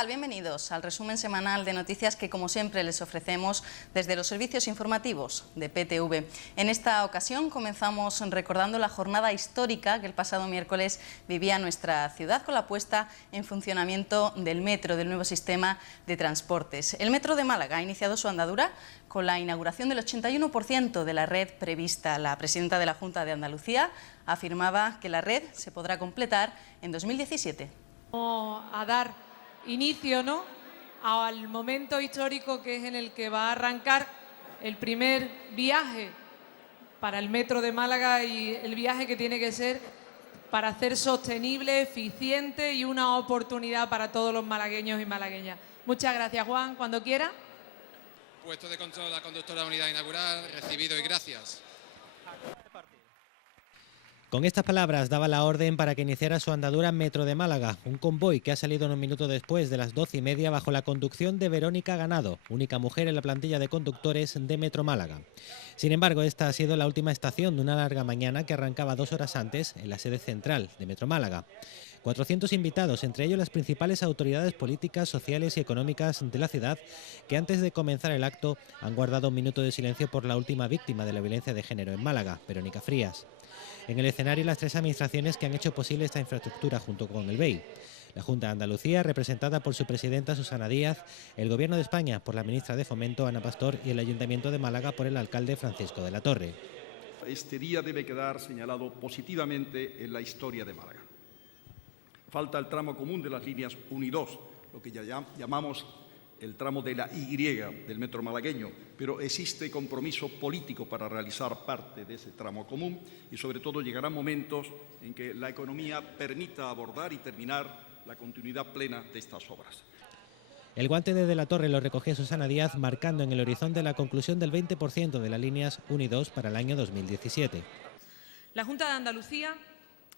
tal? Bienvenidos al resumen semanal de noticias que, como siempre, les ofrecemos desde los servicios informativos de PTV. En esta ocasión comenzamos recordando la jornada histórica que el pasado miércoles vivía nuestra ciudad con la puesta en funcionamiento del metro, del nuevo sistema de transportes. El metro de Málaga ha iniciado su andadura con la inauguración del 81% de la red prevista. La presidenta de la Junta de Andalucía afirmaba que la red se podrá completar en 2017. Vamos a dar inicio, al momento histórico que es en el que va a arrancar el primer viaje para el metro de Málaga y el viaje que tiene que ser para hacer sostenible, eficiente y una oportunidad para todos los malagueños y malagueñas. Muchas gracias, Juan. Cuando quiera. Puesto de control la conductora de unidad inaugural, recibido y gracias. Con estas palabras daba la orden para que iniciara su andadura Metro de Málaga, un convoy que ha salido un minuto después de las 12:30 bajo la conducción de Verónica Ganado, única mujer en la plantilla de conductores de Metro Málaga. Sin embargo, esta ha sido la última estación de una larga mañana que arrancaba 2 horas antes en la sede central de Metro Málaga. 400 invitados, entre ellos las principales autoridades políticas, sociales y económicas de la ciudad, que antes de comenzar el acto han guardado un minuto de silencio por la última víctima de la violencia de género en Málaga, Verónica Frías. En el escenario, las 3 administraciones que han hecho posible esta infraestructura junto con el BEI. La Junta de Andalucía, representada por su presidenta Susana Díaz, el Gobierno de España por la ministra de Fomento Ana Pastor y el Ayuntamiento de Málaga por el alcalde Francisco de la Torre. Este día debe quedar señalado positivamente en la historia de Málaga. Falta el tramo común de las líneas 1 y 2, lo que ya llamamos el tramo de la Y del metro malagueño, pero existe compromiso político para realizar parte de ese tramo común y sobre todo llegarán momentos en que la economía permita abordar y terminar la continuidad plena de estas obras. El guante de la Torre lo recogía Susana Díaz, marcando en el horizonte la conclusión del 20% de las líneas 1 y 2 para el año 2017. La Junta de Andalucía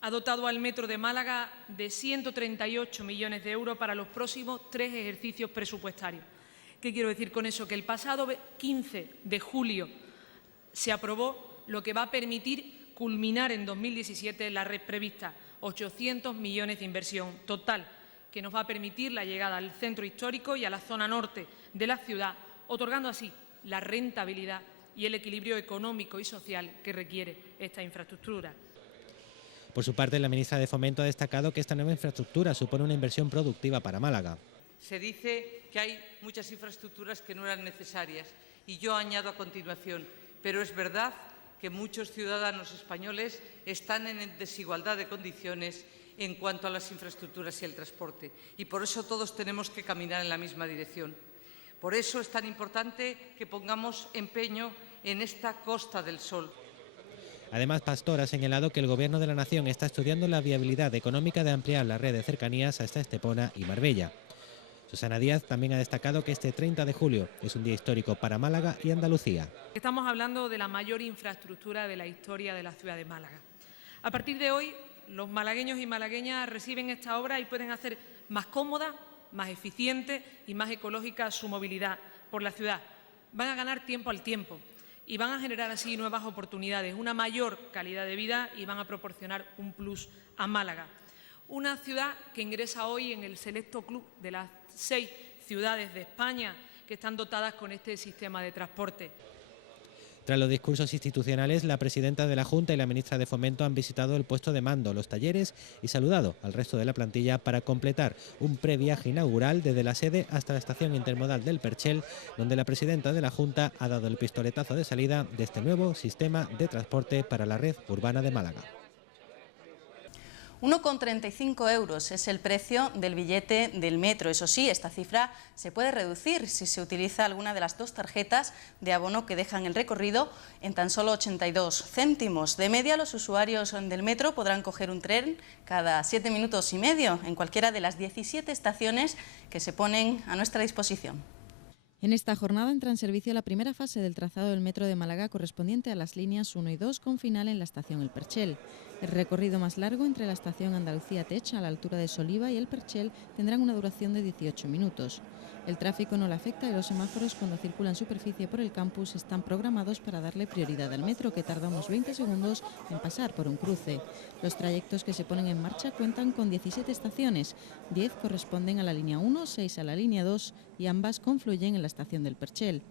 ha dotado al Metro de Málaga de 138 millones de euros para los próximos 3 ejercicios presupuestarios. ¿Qué quiero decir con eso? Que el pasado 15 de julio se aprobó lo que va a permitir culminar en 2017 la red prevista, 800 millones de inversión total, que nos va a permitir la llegada al centro histórico y a la zona norte de la ciudad, otorgando así la rentabilidad y el equilibrio económico y social que requiere esta infraestructura. Por su parte, la ministra de Fomento ha destacado que esta nueva infraestructura supone una inversión productiva para Málaga. Se dice que hay muchas infraestructuras que no eran necesarias y yo añado a continuación, pero es verdad que muchos ciudadanos españoles están en desigualdad de condiciones en cuanto a las infraestructuras y el transporte y por eso todos tenemos que caminar en la misma dirección. Por eso es tan importante que pongamos empeño en esta Costa del Sol. Además, Pastor ha señalado que el Gobierno de la Nación está estudiando la viabilidad económica de ampliar la red de cercanías hasta Estepona y Marbella. Susana Díaz también ha destacado que este 30 de julio es un día histórico para Málaga y Andalucía. Estamos hablando de la mayor infraestructura de la historia de la ciudad de Málaga. A partir de hoy, los malagueños y malagueñas reciben esta obra y pueden hacer más cómoda, más eficiente y más ecológica su movilidad por la ciudad. Van a ganar tiempo al tiempo y van a generar así nuevas oportunidades, una mayor calidad de vida y van a proporcionar un plus a Málaga. Una ciudad que ingresa hoy en el selecto club de las 6 ciudades de España que están dotadas con este sistema de transporte. Tras los discursos institucionales, la presidenta de la Junta y la ministra de Fomento han visitado el puesto de mando, los talleres y saludado al resto de la plantilla para completar un previaje inaugural desde la sede hasta la estación intermodal del Perchel, donde la presidenta de la Junta ha dado el pistoletazo de salida de este nuevo sistema de transporte para la red urbana de Málaga. 1,35 euros es el precio del billete del metro. Eso sí, esta cifra se puede reducir si se utiliza alguna de las 2 tarjetas de abono que dejan el recorrido en tan solo 82 céntimos. De media, los usuarios del metro podrán coger un tren cada 7 minutos y medio en cualquiera de las 17 estaciones que se ponen a nuestra disposición. En esta jornada entra en servicio la primera fase del trazado del metro de Málaga correspondiente a las líneas 1 y 2 con final en la estación El Perchel. El recorrido más largo entre la estación Andalucía Tech a la altura de Soliva y El Perchel tendrán una duración de 18 minutos. El tráfico no le afecta y los semáforos cuando circula en superficie por el campus están programados para darle prioridad al metro, que tarda unos 20 segundos en pasar por un cruce. Los trayectos que se ponen en marcha cuentan con 17 estaciones, 10 corresponden a la línea 1, 6 a la línea 2 y ambas confluyen en la estación del Perchel.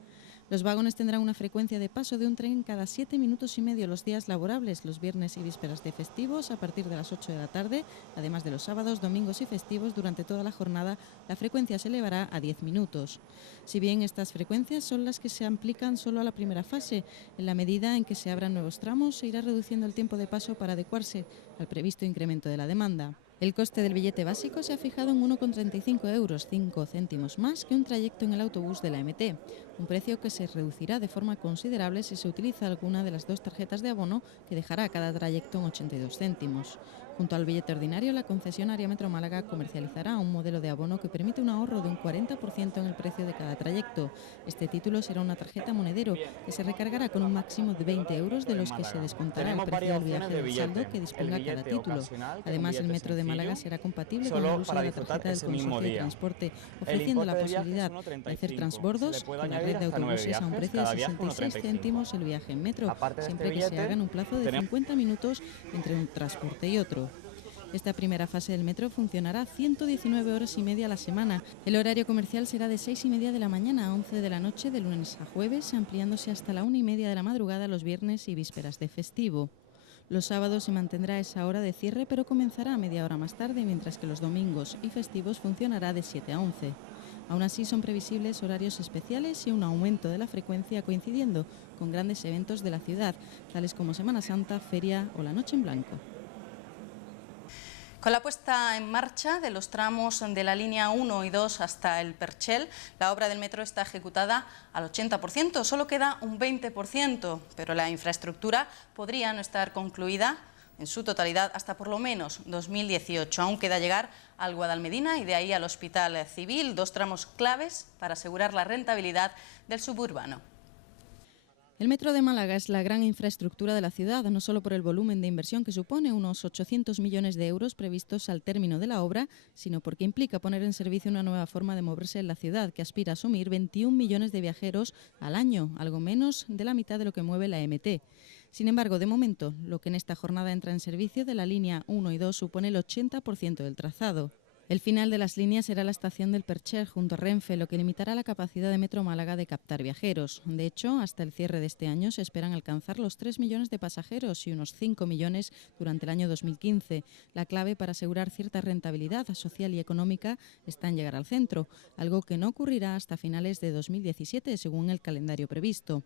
Los vagones tendrán una frecuencia de paso de un tren cada 7 minutos y medio los días laborables, los viernes y vísperas de festivos a partir de las 8 de la tarde, además de los sábados, domingos y festivos. Durante toda la jornada la frecuencia se elevará a 10 minutos. Si bien estas frecuencias son las que se aplican solo a la primera fase, en la medida en que se abran nuevos tramos se irá reduciendo el tiempo de paso para adecuarse al previsto incremento de la demanda. El coste del billete básico se ha fijado en 1,35 euros, 5 céntimos más que un trayecto en el autobús de la MT, un precio que se reducirá de forma considerable si se utiliza alguna de las dos tarjetas de abono, que dejará cada trayecto en 82 céntimos. Junto al billete ordinario, la concesionaria Metro Málaga comercializará un modelo de abono que permite un ahorro de un 40% en el precio de cada trayecto. Este título será una tarjeta monedero que se recargará con un máximo de 20 euros, de los que se descontará el precio del viaje del saldo que disponga cada título. Además, el Metro de Málaga será compatible con el uso de la tarjeta del Consorcio de Transporte, ofreciendo la posibilidad de hacer transbordos en la red de autobuses a un precio de 66 céntimos el viaje en metro, siempre que se haga en un plazo de 50 minutos entre un transporte y otro. Esta primera fase del metro funcionará 119 horas y media a la semana. El horario comercial será de 6:30 de la mañana a 11 de la noche de lunes a jueves, ampliándose hasta la 1:30 de la madrugada los viernes y vísperas de festivo. Los sábados se mantendrá esa hora de cierre, pero comenzará media hora más tarde, mientras que los domingos y festivos funcionará de 7 a 11. Aún así, son previsibles horarios especiales y un aumento de la frecuencia coincidiendo con grandes eventos de la ciudad, tales como Semana Santa, Feria o la Noche en Blanco. Con la puesta en marcha de los tramos de la línea 1 y 2 hasta el Perchel, la obra del metro está ejecutada al 80%, solo queda un 20%, pero la infraestructura podría no estar concluida en su totalidad hasta por lo menos 2018. Aún queda llegar al Guadalmedina y de ahí al Hospital Civil, dos tramos claves para asegurar la rentabilidad del suburbano. El Metro de Málaga es la gran infraestructura de la ciudad, no solo por el volumen de inversión que supone, unos 800 millones de euros previstos al término de la obra, sino porque implica poner en servicio una nueva forma de moverse en la ciudad, que aspira a asumir 21 millones de viajeros al año, algo menos de la mitad de lo que mueve la MT. Sin embargo, de momento, lo que en esta jornada entra en servicio de la línea 1 y 2 supone el 80% del trazado. El final de las líneas será la estación del Perchel junto a Renfe, lo que limitará la capacidad de Metro Málaga de captar viajeros. De hecho, hasta el cierre de este año se esperan alcanzar los 3 millones de pasajeros y unos 5 millones durante el año 2015. La clave para asegurar cierta rentabilidad social y económica está en llegar al centro, algo que no ocurrirá hasta finales de 2017, según el calendario previsto.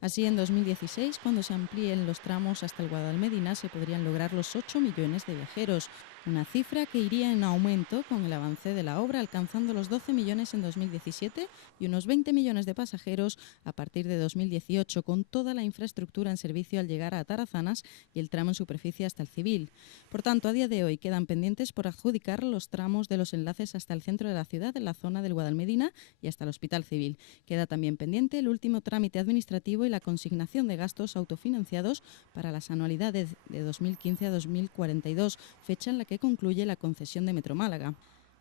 Así, en 2016, cuando se amplíen los tramos hasta el Guadalmedina, se podrían lograr los 8 millones de viajeros, una cifra que iría en aumento con el avance de la obra, alcanzando los 12 millones en 2017 y unos 20 millones de pasajeros a partir de 2018, con toda la infraestructura en servicio al llegar a Atarazanas y el tramo en superficie hasta el Civil. Por tanto, a día de hoy quedan pendientes por adjudicar los tramos de los enlaces hasta el centro de la ciudad, en la zona del Guadalmedina y hasta el Hospital Civil. Queda también pendiente el último trámite administrativo y la consignación de gastos autofinanciados para las anualidades de 2015 a 2042, fecha en la que concluye la concesión de Metro Málaga.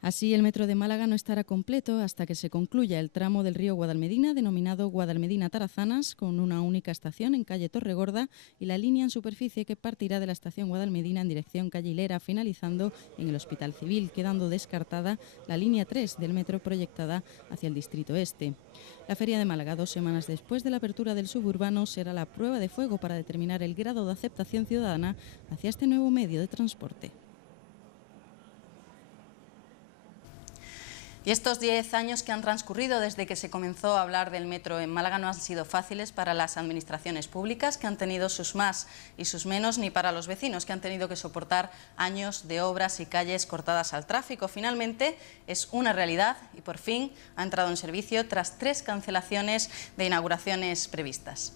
Así, el Metro de Málaga no estará completo hasta que se concluya el tramo del río Guadalmedina, denominado Guadalmedina-Tarazanas, con una única estación en calle Torregorda, y la línea en superficie que partirá de la estación Guadalmedina en dirección calle Hilera, finalizando en el Hospital Civil, quedando descartada la línea 3 del metro proyectada hacia el Distrito Este. La Feria de Málaga, 2 semanas después de la apertura del suburbano, será la prueba de fuego para determinar el grado de aceptación ciudadana hacia este nuevo medio de transporte. Y estos 10 años que han transcurrido desde que se comenzó a hablar del metro en Málaga no han sido fáciles para las administraciones públicas, que han tenido sus más y sus menos, ni para los vecinos, que han tenido que soportar años de obras y calles cortadas al tráfico. Finalmente es una realidad y por fin ha entrado en servicio tras 3 cancelaciones de inauguraciones previstas.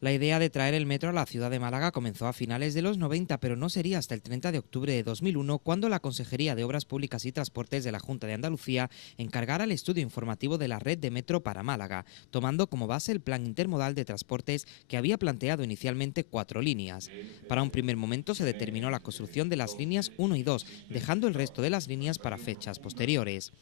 La idea de traer el metro a la ciudad de Málaga comenzó a finales de los 90, pero no sería hasta el 30 de octubre de 2001 cuando la Consejería de Obras Públicas y Transportes de la Junta de Andalucía encargara el estudio informativo de la red de metro para Málaga, tomando como base el plan intermodal de transportes que había planteado inicialmente 4 líneas. Para un primer momento se determinó la construcción de las líneas 1 y 2, dejando el resto de las líneas para fechas posteriores.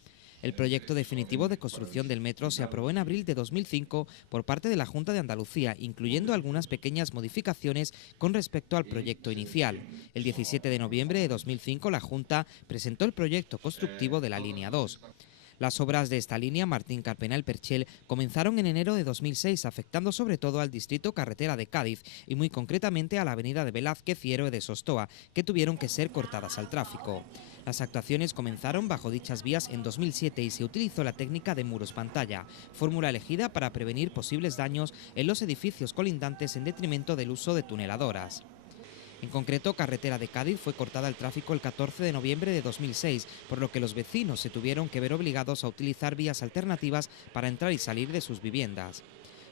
El proyecto definitivo de construcción del metro se aprobó en abril de 2005 por parte de la Junta de Andalucía, incluyendo algunas pequeñas modificaciones con respecto al proyecto inicial. El 17 de noviembre de 2005 la Junta presentó el proyecto constructivo de la línea 2. Las obras de esta línea Martín Carpena-El-Perchel comenzaron en enero de 2006, afectando sobre todo al distrito Carretera de Cádiz y muy concretamente a la avenida de Velázquez y Héroe de Sostoa, que tuvieron que ser cortadas al tráfico. Las actuaciones comenzaron bajo dichas vías en 2007 y se utilizó la técnica de muros pantalla, fórmula elegida para prevenir posibles daños en los edificios colindantes en detrimento del uso de tuneladoras. En concreto, Carretera de Cádiz fue cortada al tráfico el 14 de noviembre de 2006, por lo que los vecinos se tuvieron que ver obligados a utilizar vías alternativas para entrar y salir de sus viviendas.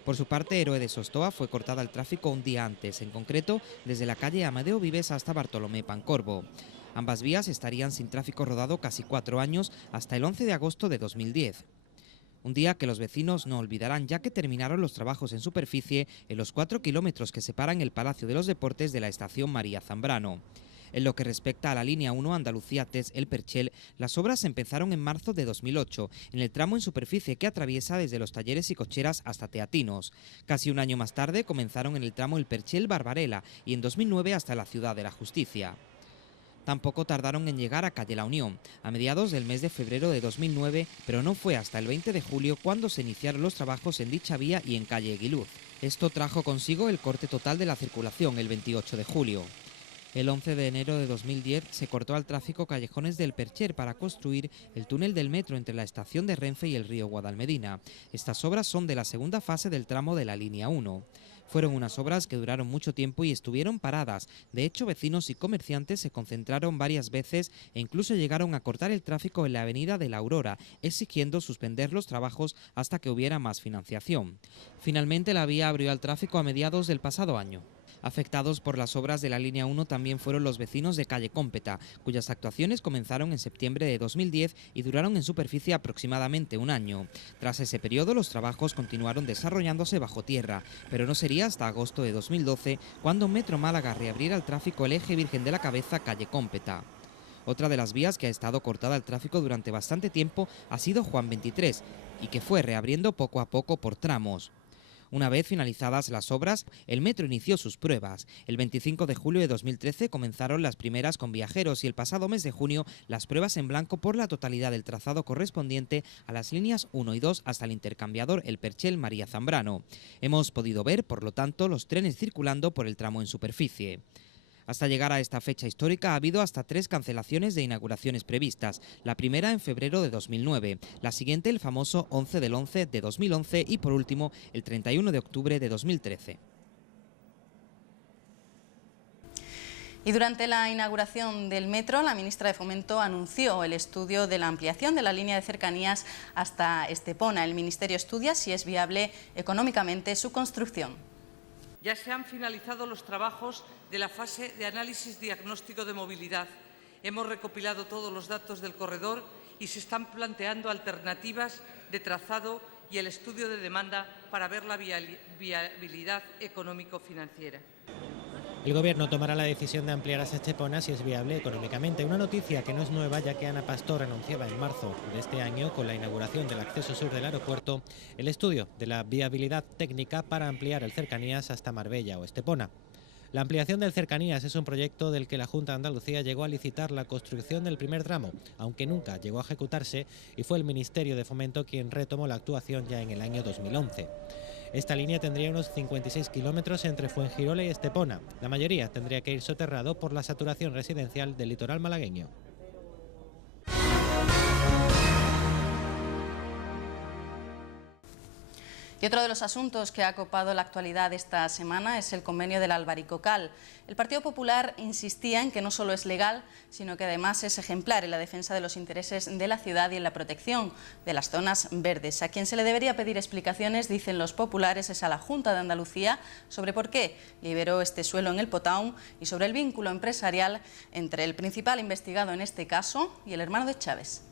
Por su parte, Héroe de Sostoa fue cortada al tráfico un día antes, en concreto desde la calle Amadeo Vives hasta Bartolomé Pancorbo. Ambas vías estarían sin tráfico rodado casi 4 años hasta el 11 de agosto de 2010. Un día que los vecinos no olvidarán, ya que terminaron los trabajos en superficie en los 4 kilómetros que separan el Palacio de los Deportes de la estación María Zambrano. En lo que respecta a la línea 1 Andalucía-Tes-El-Perchel, las obras empezaron en marzo de 2008, en el tramo en superficie que atraviesa desde los talleres y cocheras hasta Teatinos. Casi un año más tarde comenzaron en el tramo El Perchel-Barbarela y en 2009 hasta la Ciudad de la Justicia. Tampoco tardaron en llegar a Calle La Unión, a mediados del mes de febrero de 2009, pero no fue hasta el 20 de julio cuando se iniciaron los trabajos en dicha vía y en Calle Eguiluz. Esto trajo consigo el corte total de la circulación el 28 de julio. El 11 de enero de 2010 se cortó al tráfico Callejones del Percher para construir el túnel del metro entre la estación de Renfe y el río Guadalmedina. Estas obras son de la segunda fase del tramo de la línea 1. Fueron unas obras que duraron mucho tiempo y estuvieron paradas. De hecho, vecinos y comerciantes se concentraron varias veces e incluso llegaron a cortar el tráfico en la avenida de la Aurora, exigiendo suspender los trabajos hasta que hubiera más financiación. Finalmente, la vía abrió al tráfico a mediados del pasado año. Afectados por las obras de la línea 1 también fueron los vecinos de Calle Cómpeta, cuyas actuaciones comenzaron en septiembre de 2010 y duraron en superficie aproximadamente un año. Tras ese periodo, los trabajos continuaron desarrollándose bajo tierra, pero no sería hasta agosto de 2012 cuando Metro Málaga reabriera al tráfico el eje Virgen de la Cabeza Calle Cómpeta. Otra de las vías que ha estado cortada al tráfico durante bastante tiempo ha sido Juan 23 y que fue reabriendo poco a poco por tramos. Una vez finalizadas las obras, el metro inició sus pruebas. El 25 de julio de 2013 comenzaron las primeras con viajeros y el pasado mes de junio las pruebas en blanco por la totalidad del trazado correspondiente a las líneas 1 y 2 hasta el intercambiador El Perchel María Zambrano. Hemos podido ver, por lo tanto, los trenes circulando por el tramo en superficie. Hasta llegar a esta fecha histórica ha habido hasta 3 cancelaciones de inauguraciones previstas, la primera en febrero de 2009, la siguiente el famoso 11 del 11 de 2011 y por último el 31 de octubre de 2013. Y durante la inauguración del metro, la ministra de Fomento anunció el estudio de la ampliación de la línea de cercanías hasta Estepona. El Ministerio estudia si es viable económicamente su construcción. Ya se han finalizado los trabajos de la fase de análisis diagnóstico de movilidad. Hemos recopilado todos los datos del corredor y se están planteando alternativas de trazado y el estudio de demanda para ver la viabilidad económico-financiera. El Gobierno tomará la decisión de ampliar hasta Estepona si es viable económicamente. Una noticia que no es nueva, ya que Ana Pastor anunciaba en marzo de este año, con la inauguración del acceso sur del aeropuerto, el estudio de la viabilidad técnica para ampliar el Cercanías hasta Marbella o Estepona. La ampliación del Cercanías es un proyecto del que la Junta de Andalucía llegó a licitar la construcción del primer tramo, aunque nunca llegó a ejecutarse, y fue el Ministerio de Fomento quien retomó la actuación ya en el año 2011. Esta línea tendría unos 56 kilómetros entre Fuengirola y Estepona. La mayoría tendría que ir soterrado por la saturación residencial del litoral malagueño. Y otro de los asuntos que ha copado la actualidad esta semana es el convenio del Albaricocal. El Partido Popular insistía en que no solo es legal, sino que además es ejemplar en la defensa de los intereses de la ciudad y en la protección de las zonas verdes. A quien se le debería pedir explicaciones, dicen los populares, es a la Junta de Andalucía sobre por qué liberó este suelo en el Potaum y sobre el vínculo empresarial entre el principal investigado en este caso y el hermano de Chávez.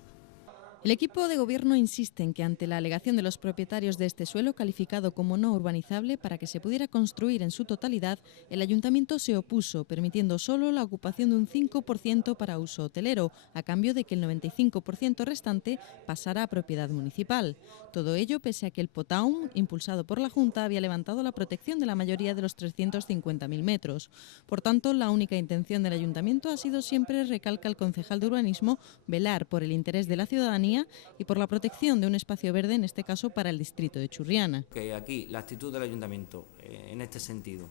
El equipo de gobierno insiste en que ante la alegación de los propietarios de este suelo calificado como no urbanizable para que se pudiera construir en su totalidad, el ayuntamiento se opuso, permitiendo solo la ocupación de un 5% para uso hotelero, a cambio de que el 95% restante pasara a propiedad municipal. Todo ello pese a que el Potaum, impulsado por la Junta, había levantado la protección de la mayoría de los 350.000 metros. Por tanto, la única intención del ayuntamiento ha sido siempre, recalca el concejal de urbanismo, velar por el interés de la ciudadanía y por la protección de un espacio verde, en este caso para el distrito de Churriana. Que aquí la actitud del ayuntamiento en este sentido,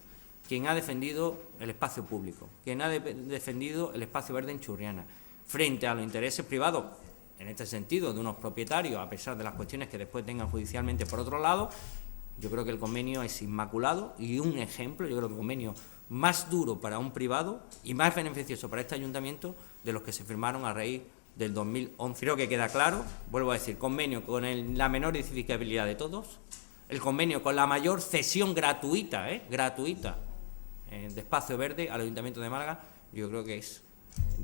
quien ha defendido el espacio público, quien ha defendido el espacio verde en Churriana, frente a los intereses privados, en este sentido, de unos propietarios, a pesar de las cuestiones que después tengan judicialmente por otro lado, yo creo que el convenio es inmaculado y un ejemplo, yo creo que el convenio más duro para un privado y más beneficioso para este ayuntamiento de los que se firmaron a raíz del 2011. Creo que queda claro, vuelvo a decir, convenio con la menor edificabilidad de todos, el convenio con la mayor cesión gratuita de espacio verde al Ayuntamiento de Málaga. Yo creo que es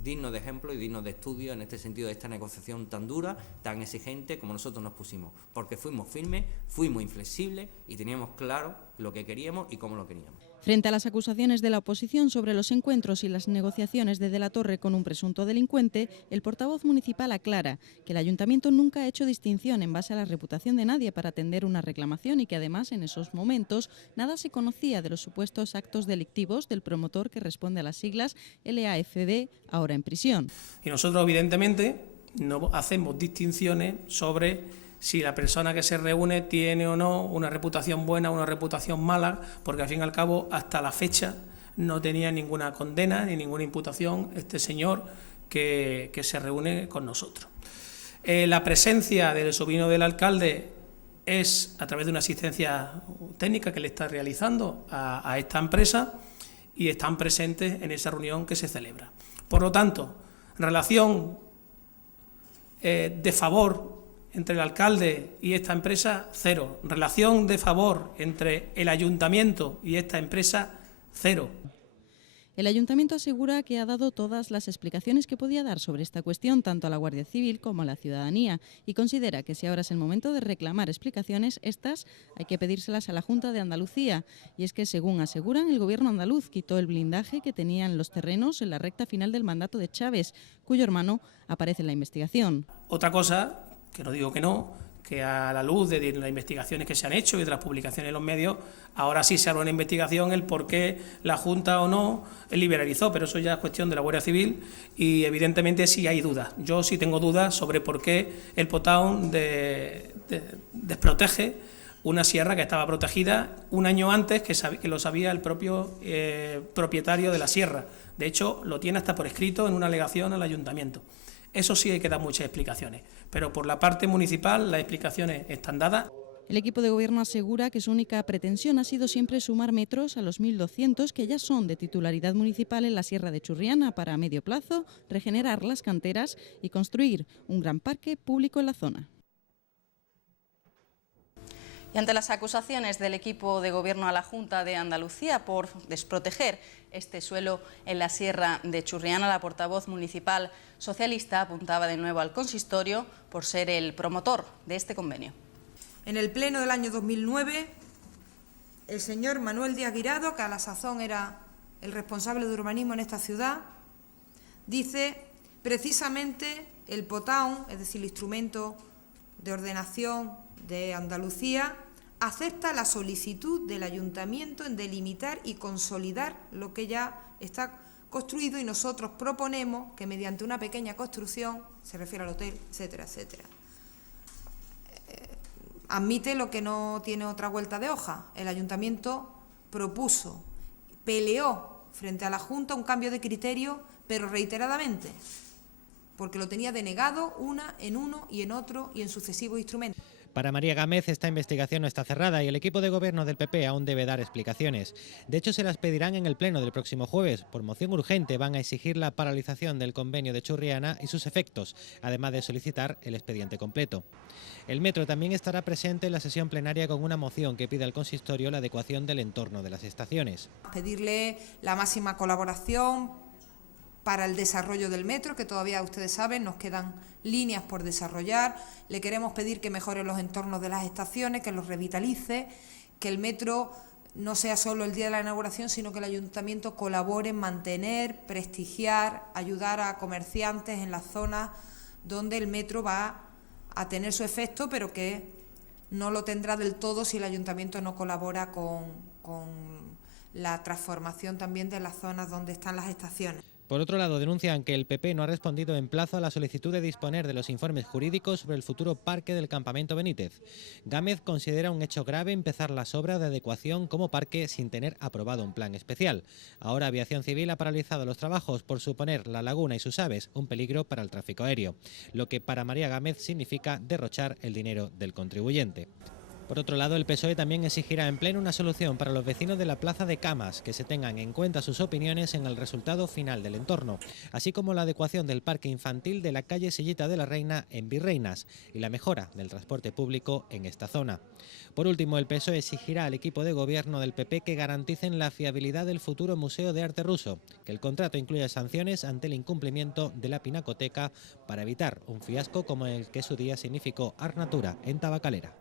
digno de ejemplo y digno de estudio en este sentido de esta negociación tan dura, tan exigente como nosotros nos pusimos, porque fuimos firmes, fuimos inflexibles y teníamos claro lo que queríamos y cómo lo queríamos. Frente a las acusaciones de la oposición sobre los encuentros y las negociaciones de la Torre con un presunto delincuente, el portavoz municipal aclara que el ayuntamiento nunca ha hecho distinción en base a la reputación de nadie para atender una reclamación y que además en esos momentos nada se conocía de los supuestos actos delictivos del promotor que responde a las siglas LAFD, ahora en prisión. Y nosotros evidentemente no hacemos distinciones sobre si la persona que se reúne tiene o no una reputación buena o una reputación mala, porque al fin y al cabo hasta la fecha no tenía ninguna condena ni ninguna imputación este señor que se reúne con nosotros. La presencia del sobrino del alcalde es a través de una asistencia técnica que le está realizando a esta empresa y están presentes en esa reunión que se celebra. Por lo tanto, relación de favor entre el alcalde y esta empresa, cero. Relación de favor entre el ayuntamiento y esta empresa, cero. El ayuntamiento asegura que ha dado todas las explicaciones que podía dar sobre esta cuestión, tanto a la Guardia Civil como a la ciudadanía, y considera que si ahora es el momento de reclamar explicaciones, estas hay que pedírselas a la Junta de Andalucía. Y es que, según aseguran, el gobierno andaluz quitó el blindaje que tenían los terrenos en la recta final del mandato de Chávez, cuyo hermano aparece en la investigación. Otra cosa, que no digo que no, que a la luz de las investigaciones que se han hecho y de las publicaciones en los medios, ahora sí se abre una investigación el por qué la Junta o no liberalizó, pero eso ya es cuestión de la Guardia Civil y evidentemente sí hay dudas. Yo sí tengo dudas sobre por qué el Potaum desprotege una sierra que estaba protegida un año antes que lo sabía el propio propietario de la sierra. De hecho, lo tiene hasta por escrito en una alegación al ayuntamiento. Eso sí hay que dar muchas explicaciones, pero por la parte municipal las explicaciones están dadas. El equipo de gobierno asegura que su única pretensión ha sido siempre sumar metros a los 1.200 que ya son de titularidad municipal en la Sierra de Churriana para a medio plazo regenerar las canteras y construir un gran parque público en la zona. Y ante las acusaciones del equipo de gobierno a la Junta de Andalucía por desproteger este suelo en la Sierra de Churriana, la portavoz municipal socialista apuntaba de nuevo al consistorio por ser el promotor de este convenio. En el pleno del año 2009, el señor Manuel Díaz Guirado, que a la sazón era el responsable de urbanismo en esta ciudad, dice precisamente el Potaum, es decir, el instrumento de ordenación de Andalucía, acepta la solicitud del ayuntamiento en delimitar y consolidar lo que ya está construido y nosotros proponemos que mediante una pequeña construcción, se refiere al hotel, etcétera, etcétera. Admite lo que no tiene otra vuelta de hoja. El ayuntamiento propuso, peleó frente a la Junta un cambio de criterio, pero reiteradamente, porque lo tenía denegado en uno y en otro y en sucesivos instrumentos. Para María Gámez, esta investigación no está cerrada y el equipo de gobierno del PP aún debe dar explicaciones. De hecho, se las pedirán en el pleno del próximo jueves. Por moción urgente van a exigir la paralización del convenio de Churriana y sus efectos, además de solicitar el expediente completo. El Metro también estará presente en la sesión plenaria con una moción que pide al consistorio la adecuación del entorno de las estaciones. Pedirle la máxima colaboración para el desarrollo del metro, que todavía ustedes saben, nos quedan líneas por desarrollar. Le queremos pedir que mejore los entornos de las estaciones, que los revitalice, que el metro no sea solo el día de la inauguración, sino que el ayuntamiento colabore en mantener, prestigiar, ayudar a comerciantes en las zonas donde el metro va a tener su efecto, pero que no lo tendrá del todo si el ayuntamiento no colabora con la transformación también de las zonas donde están las estaciones. Por otro lado, denuncian que el PP no ha respondido en plazo a la solicitud de disponer de los informes jurídicos sobre el futuro parque del Campamento Benítez. Gámez considera un hecho grave empezar las obras de adecuación como parque sin tener aprobado un plan especial. Ahora Aviación Civil ha paralizado los trabajos por suponer la laguna y sus aves un peligro para el tráfico aéreo, lo que para María Gámez significa derrochar el dinero del contribuyente. Por otro lado, el PSOE también exigirá en pleno una solución para los vecinos de la Plaza de Camas, que se tengan en cuenta sus opiniones en el resultado final del entorno, así como la adecuación del parque infantil de la calle Sillita de la Reina en Virreinas y la mejora del transporte público en esta zona. Por último, el PSOE exigirá al equipo de gobierno del PP que garanticen la fiabilidad del futuro Museo de Arte Ruso, que el contrato incluya sanciones ante el incumplimiento de la pinacoteca para evitar un fiasco como el que su día significó Art Natura en Tabacalera.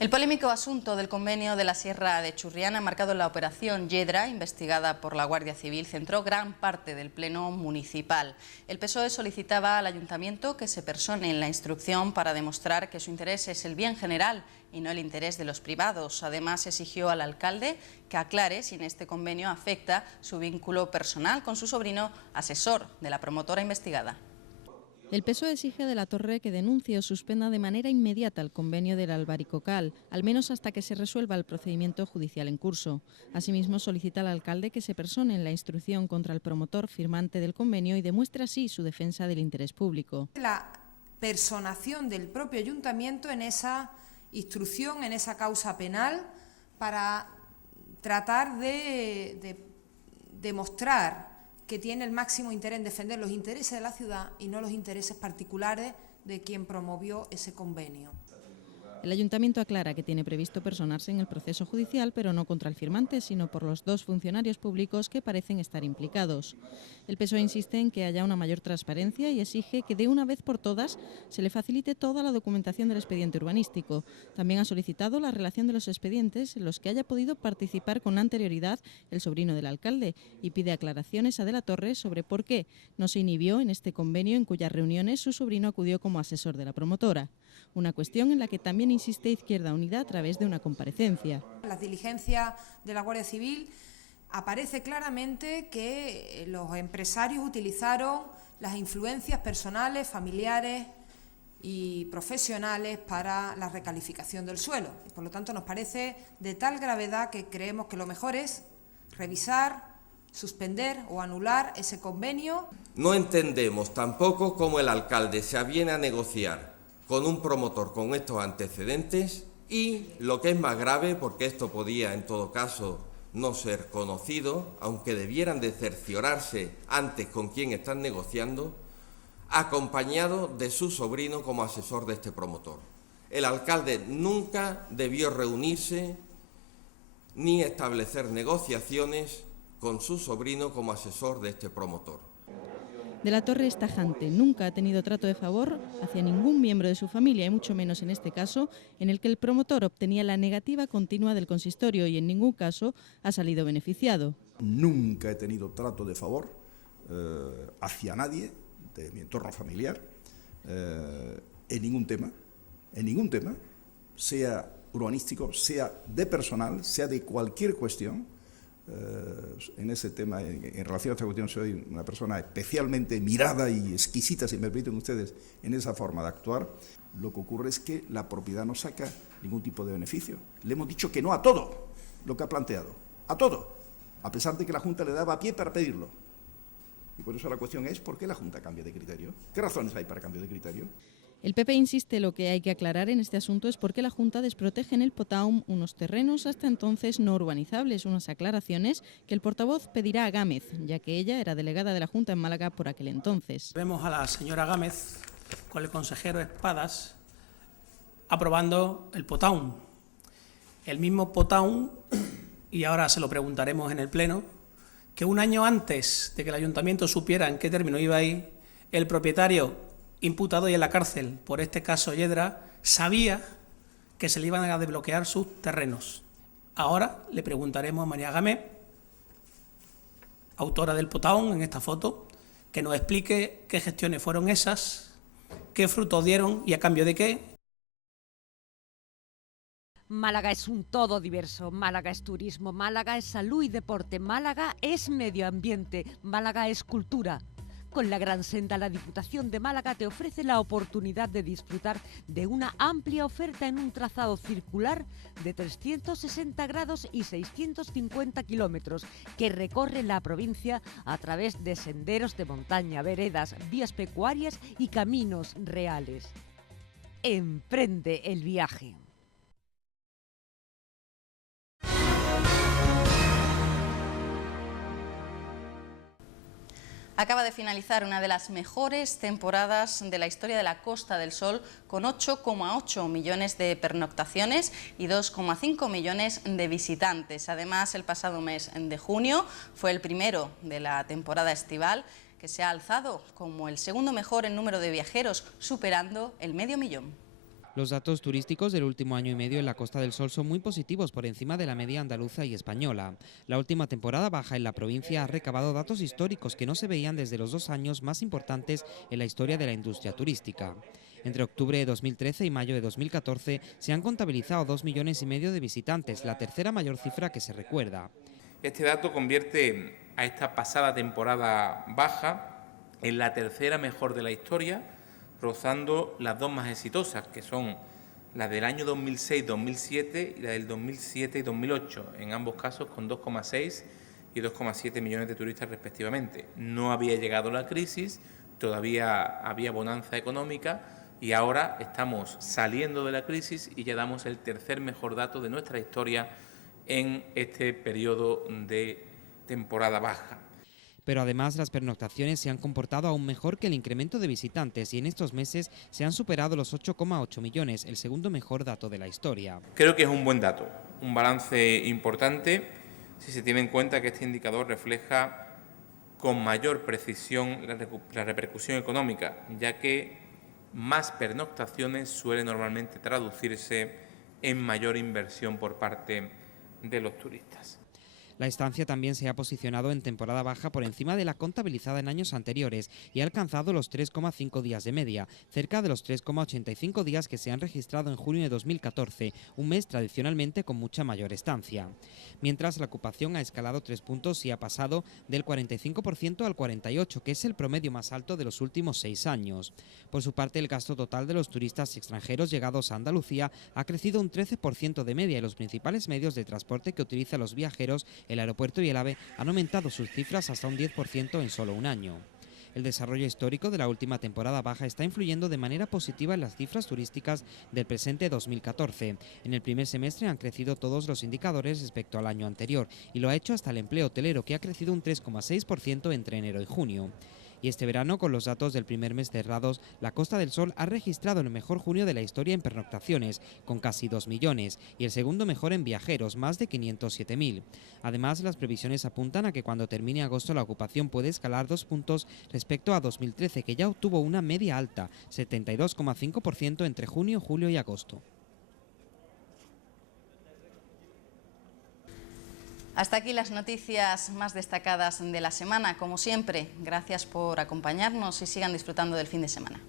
El polémico asunto del convenio de la Sierra de Churriana, marcado en la operación Yedra, investigada por la Guardia Civil, centró gran parte del pleno municipal. El PSOE solicitaba al ayuntamiento que se persone en la instrucción para demostrar que su interés es el bien general y no el interés de los privados. Además, exigió al alcalde que aclare si en este convenio afecta su vínculo personal con su sobrino, asesor de la promotora investigada. El PSOE exige de la Torre que denuncie o suspenda de manera inmediata el convenio del Albaricocal, al menos hasta que se resuelva el procedimiento judicial en curso. Asimismo, solicita al alcalde que se persone en la instrucción contra el promotor firmante del convenio y demuestre así su defensa del interés público. La personación del propio ayuntamiento en esa instrucción, en esa causa penal, para tratar de demostrar que tiene el máximo interés en defender los intereses de la ciudad y no los intereses particulares de quien promovió ese convenio. El ayuntamiento aclara que tiene previsto personarse en el proceso judicial, pero no contra el firmante, sino por los dos funcionarios públicos que parecen estar implicados. El PSOE insiste en que haya una mayor transparencia y exige que de una vez por todas se le facilite toda la documentación del expediente urbanístico. También ha solicitado la relación de los expedientes en los que haya podido participar con anterioridad el sobrino del alcalde y pide aclaraciones a De la Torre sobre por qué no se inhibió en este convenio en cuyas reuniones su sobrino acudió como asesor de la promotora. Una cuestión en la que también insiste Izquierda Unida a través de una comparecencia. En las diligencias de la Guardia Civil aparece claramente que los empresarios utilizaron las influencias personales, familiares y profesionales para la recalificación del suelo. Por lo tanto, nos parece de tal gravedad que creemos que lo mejor es revisar, suspender o anular ese convenio. No entendemos tampoco cómo el alcalde se aviene a negociar con un promotor con estos antecedentes y, lo que es más grave, porque esto podía en todo caso no ser conocido, aunque debieran de cerciorarse antes con quién están negociando, acompañado de su sobrino como asesor de este promotor. El alcalde nunca debió reunirse ni establecer negociaciones con su sobrino como asesor de este promotor. De la Torre es tajante, nunca ha tenido trato de favor hacia ningún miembro de su familia y mucho menos en este caso, en el que el promotor obtenía la negativa continua del consistorio y en ningún caso ha salido beneficiado. Nunca he tenido trato de favor hacia nadie de mi entorno familiar en ningún tema, sea urbanístico, sea de personal, sea de cualquier cuestión. En ese tema, en relación a esta cuestión, soy una persona especialmente mirada y exquisita, si me permiten ustedes, en esa forma de actuar. Lo que ocurre es que la propiedad no saca ningún tipo de beneficio. Le hemos dicho que no a todo lo que ha planteado, a todo, a pesar de que la Junta le daba pie para pedirlo. Y por eso la cuestión es, ¿por qué la Junta cambia de criterio? ¿Qué razones hay para cambio de criterio? El PP insiste lo que hay que aclarar en este asunto es por qué la Junta desprotege en el Potaum unos terrenos hasta entonces no urbanizables, unas aclaraciones que el portavoz pedirá a Gámez, ya que ella era delegada de la Junta en Málaga por aquel entonces. Vemos a la señora Gámez con el consejero Espadas aprobando el Potaum. El mismo Potaum, y ahora se lo preguntaremos en el Pleno, que un año antes de que el Ayuntamiento supiera en qué término iba a ir, el propietario imputado y en la cárcel por este caso Yedra sabía que se le iban a desbloquear sus terrenos. Ahora le preguntaremos a María Gámez, autora del Potaum en esta foto, que nos explique qué gestiones fueron esas, qué frutos dieron y a cambio de qué. Málaga es un todo diverso, Málaga es turismo, Málaga es salud y deporte, Málaga es medio ambiente, Málaga es cultura. Con la Gran Senda, la Diputación de Málaga te ofrece la oportunidad de disfrutar de una amplia oferta en un trazado circular de 360 grados y 650 kilómetros que recorre la provincia a través de senderos de montaña, veredas, vías pecuarias y caminos reales. Emprende el viaje. Acaba de finalizar una de las mejores temporadas de la historia de la Costa del Sol, con 8,8 millones de pernoctaciones y 2,5 millones de visitantes. Además, el pasado mes de junio fue el primero de la temporada estival, que se ha alzado como el segundo mejor en número de viajeros, superando el 500.000. Los datos turísticos del último año y medio en la Costa del Sol son muy positivos, por encima de la media andaluza y española. La última temporada baja en la provincia ha recabado datos históricos que no se veían desde los 2 años más importantes en la historia de la industria turística. Entre octubre de 2013 y mayo de 2014 se han contabilizado 2,5 millones de visitantes, la tercera mayor cifra que se recuerda. Este dato convierte a esta pasada temporada baja en la tercera mejor de la historia, rozando las dos más exitosas, que son la del año 2006-2007 y la del 2007 y 2008, en ambos casos con 2,6 y 2,7 millones de turistas respectivamente. No había llegado la crisis, todavía había bonanza económica y ahora estamos saliendo de la crisis y ya damos el tercer mejor dato de nuestra historia en este periodo de temporada baja. Pero además las pernoctaciones se han comportado aún mejor que el incremento de visitantes y en estos meses se han superado los 8,8 millones, el segundo mejor dato de la historia. Creo que es un buen dato, un balance importante si se tiene en cuenta que este indicador refleja con mayor precisión la repercusión económica, ya que más pernoctaciones suele normalmente traducirse en mayor inversión por parte de los turistas. La estancia también se ha posicionado en temporada baja por encima de la contabilizada en años anteriores y ha alcanzado los 3,5 días de media, cerca de los 3,85 días que se han registrado en junio de 2014, un mes tradicionalmente con mucha mayor estancia. Mientras la ocupación ha escalado 3 puntos y ha pasado del 45% al 48%, que es el promedio más alto de los últimos 6 años. Por su parte, el gasto total de los turistas extranjeros llegados a Andalucía ha crecido un 13% de media y los principales medios de transporte que utilizan los viajeros, el aeropuerto y el AVE, han aumentado sus cifras hasta un 10% en solo un año. El desarrollo histórico de la última temporada baja está influyendo de manera positiva en las cifras turísticas del presente 2014. En el primer semestre han crecido todos los indicadores respecto al año anterior y lo ha hecho hasta el empleo hotelero, que ha crecido un 3,6% entre enero y junio. Y este verano, con los datos del primer mes cerrados, la Costa del Sol ha registrado el mejor junio de la historia en pernoctaciones, con casi 2 millones, y el segundo mejor en viajeros, más de 507.000. Además, las previsiones apuntan a que cuando termine agosto la ocupación puede escalar 2 puntos respecto a 2013, que ya obtuvo una media alta, 72,5% entre junio, julio y agosto. Hasta aquí las noticias más destacadas de la semana. Como siempre, gracias por acompañarnos y sigan disfrutando del fin de semana.